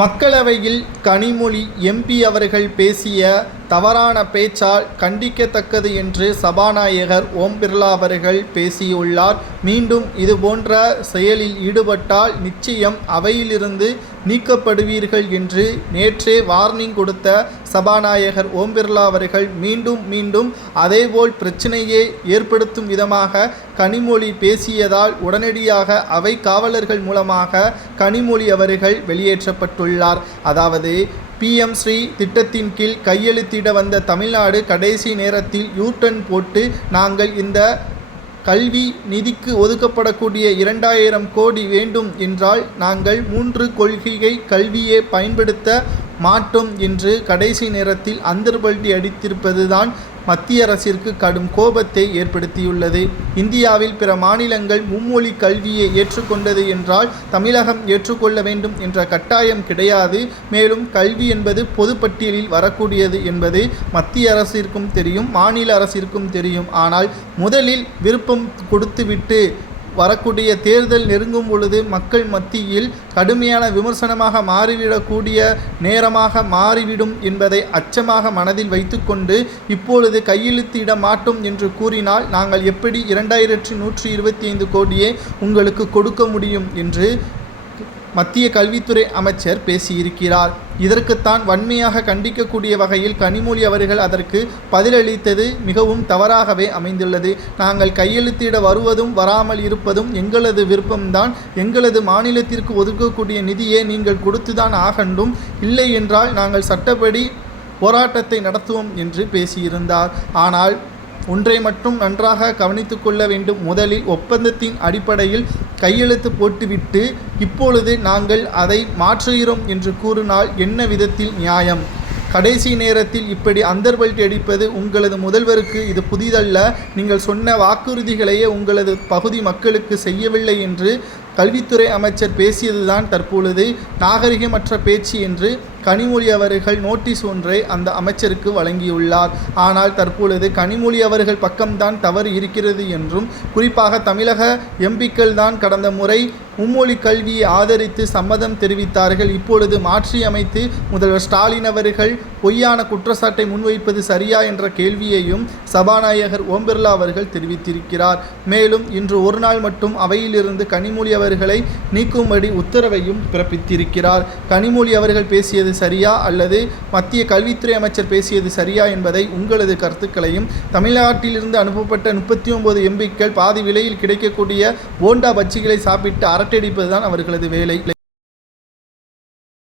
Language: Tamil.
மக்களவையில் கனிமொழி எம்பி அவர்கள் பேசிய தவறான பேச்சால் கண்டிக்கத்தக்கது என்று சபாநாயகர் ஓம் பிர்லா அவர்கள் பேசியுள்ளார். மீண்டும் இதுபோன்ற செயலில் ஈடுபட்டால் நிச்சயம் அவையிலிருந்து நீக்கப்படுவீர்கள் என்று நேற்றே வார்னிங் கொடுத்த சபாநாயகர் ஓம் பிர்லா அவர்கள் மீண்டும் மீண்டும் அதேபோல் பிரச்சனையை ஏற்படுத்தும் விதமாக கனிமொழி பேசியதால் உடனடியாக அவை காவலர்கள் மூலமாக கனிமொழி அவர்கள் வெளியேற்றப்பட்டுள்ளார். அதாவது பிஎம் ஸ்ரீ திட்டத்தின் கீழ் கையெழுத்திட வந்த தமிழ்நாடு கடைசி நேரத்தில் யூட்டன் போட்டு நாங்கள் இந்த கல்வி நிதிக்கு ஒதுக்கப்படக்கூடிய இரண்டாயிரம் கோடி வேண்டும் என்றால் நாங்கள் மூன்று கொள்கையை கல்வியை பயன்படுத்த மாட்டோம் என்று கடைசி நேரத்தில் அந்தர்பல்டி அடித்திருப்பதுதான் மத்திய அரசிற்கு கடும் கோபத்தை ஏற்படுத்தியுள்ளது. இந்தியாவில் பிற மாநிலங்கள் மும்மொழி கல்வியை ஏற்றுக்கொண்டது என்றால் தமிழகம் ஏற்றுக்கொள்ள வேண்டும் என்ற கட்டாயம் கிடையாது. மேலும் கல்வி என்பது பொதுப்பட்டியலில் வரக்கூடியது என்பது மத்திய அரசிற்கும் தெரியும் மாநில அரசிற்கும் தெரியும். ஆனால் முதலில் விருப்பம் கொடுத்துவிட்டு வரக்கூடிய தேர்தல் நெருங்கும் பொழுது மக்கள் மத்தியில் கடுமையான விமர்சனமாக மாறிவிடக்கூடிய நேரமாக மாறிவிடும் என்பதை அச்சமாக மனதில் வைத்துக்கொண்டு இப்பொழுது கையெழுத்திட மாட்டோம் என்று கூறினால் நாங்கள் எப்படி இரண்டாயிரத்தி நூற்றி இருபத்தி ஐந்து கோடியே உங்களுக்கு கொடுக்க முடியும் என்று மத்திய கல்வித்துறை அமைச்சர் பேசியிருக்கிறார். இதற்குத்தான் வன்மையாக கண்டிக்கக்கூடிய வகையில் கனிமொழி அவர்கள் அதற்கு பதிலளித்தது மிகவும் தவறாகவே அமைந்துள்ளது. நாங்கள் கையெழுத்திட வருவதும் வராமல் இருப்பதும் எங்களது விருப்பம்தான். எங்களது மாநிலத்திற்கு ஒதுக்கக்கூடிய நிதியை நீங்கள் கொடுத்துதான் ஆகண்டும். இல்லை என்றால் நாங்கள் சட்டப்படி போராட்டத்தை நடத்துவோம் என்று பேசியிருந்தார். ஆனால் ஒன்றை மட்டும் நன்றாக கவனித்து கொள்ள வேண்டும். முதலில் ஒப்பந்தத்தின் அடிப்படையில் கையெழுத்து போட்டுவிட்டு இப்பொழுது நாங்கள் அதை மாற்றுகிறோம் என்று கூறினால் என்ன விதத்தில் நியாயம்? கடைசி நேரத்தில் இப்படி அந்தர்பல்ட்டி அடிப்பது உங்களது முதல்வருக்கு இது புதிதல்ல. நீங்கள் சொன்ன வாக்குறுதிகளையே உங்களது பகுதி மக்களுக்கு செய்யவில்லை என்று கல்வித்துறை அமைச்சர் பேசியதுதான் தற்பொழுது நாகரிகமற்ற பேச்சு என்று கனிமொழி அவர்கள் நோட்டீஸ் ஒன்றை அந்த அமைச்சருக்கு வழங்கியுள்ளார். ஆனால் தற்பொழுது கனிமொழி அவர்கள் பக்கம்தான் தவறு இருக்கிறது என்றும் குறிப்பாக தமிழக எம்பிக்கள் தான் கடந்த முறை மும்மொழி கல்வியை ஆதரித்து சம்மதம் தெரிவித்தார்கள். இப்பொழுது மாற்றி அமைத்து முதல்வர் ஸ்டாலின் அவர்கள் பொய்யான குற்றச்சாட்டை முன்வைப்பது சரியா என்ற கேள்வியையும் சபாநாயகர் ஓம் பிர்லா அவர்கள் தெரிவித்திருக்கிறார். மேலும் இன்று ஒரு நாள் மட்டும் அவையிலிருந்து கனிமொழி அவர்களை நீக்கும்படி உத்தரவையும் பிறப்பித்திருக்கிறார். கனிமொழி அவர்கள் பேசியது சரியா அல்லது மத்திய கல்வித்துறை அமைச்சர் பேசியது சரியா என்பதை உங்களது கருத்துக்களையும் தமிழ்நாட்டிலிருந்து அனுப்பப்பட்ட முப்பத்தி ஒன்பது எம்பிக்கள் பாதி விலையில் கிடைக்கக்கூடிய போண்டா பச்சிகளை சாப்பிட்டு அரட்டடிப்பதுதான் அவர்களது வேலை.